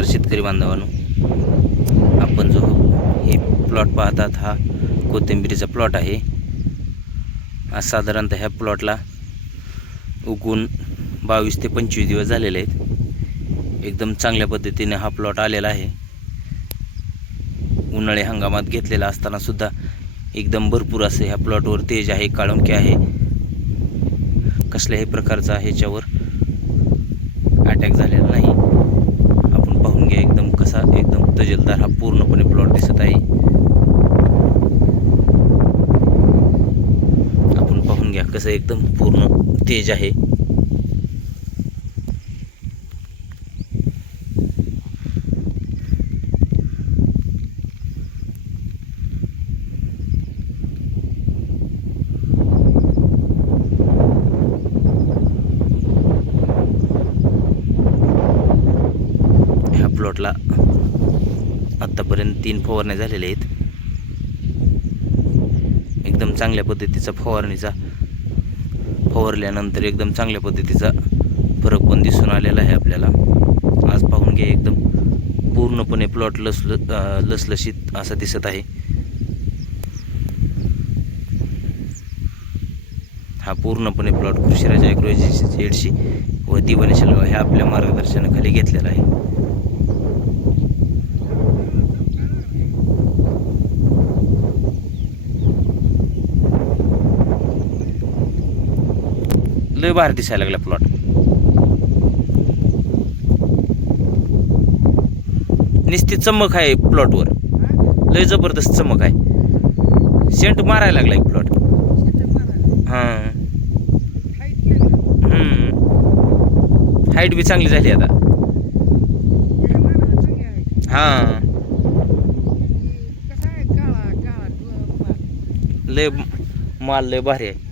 नमस्कार शेतकरी बांधवांनो, आपण जो हे प्लॉट पाहतात हा कोथिंबीरीचा प्लॉट आहे। आज साधारणतः ह्या प्लॉटला उगून 22 ते 25 दिवस झालेले आहेत। एकदम चांगल्या पद्धतीने हा प्लॉट आलेला आहे। उन्हाळी हंगामात घेतलेला असताना सुद्धा एकदम भरपूर असे ह्या प्लॉटवर तेज आहे, काळुंकी आहे, कसल्याही प्रकारचा ह्याच्यावर अटॅक झालेला नाही। आपण पाहून घ्या एकदम कसा एकदम तजेलदार हा पूर्णपणे प्लॉट दिसत आहे। आपण पाहून घ्या कसं एकदम पूर्ण तेज आहे। प्लॉटला आतापर्यंत 3 फवारण्या झालेल्या आहेत। एकदम चांगल्या पद्धतीचा फवारल्यानंतर एकदम चांगल्या पद्धतीचा फरक पण दिसून आलेला आहे आपल्याला। आज पाहून घ्या एकदम पूर्णपणे प्लॉट लसलशीत असा दिसत आहे। हा पूर्णपणे प्लॉट कृषीराज ॲग्रो एजन्सी व दिवाणी शेलगाव ह्या आपल्या मार्गदर्शनाखाली घेतलेला आहे। लय भारी दिसायला लागला प्लॉट। निस्ती चमक आहे प्लॉटवर, लय जबरदस्त चमक आहे। सेंट मारायला लागलाय प्लॉट। हां हाईट बी चांगली झाली आता। हां लय माल लय भारी आहे।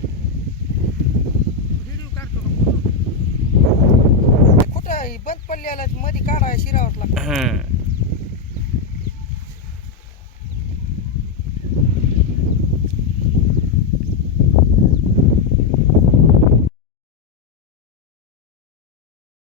बंद पडलेला मध्ये काढाय शिरावच लागतं।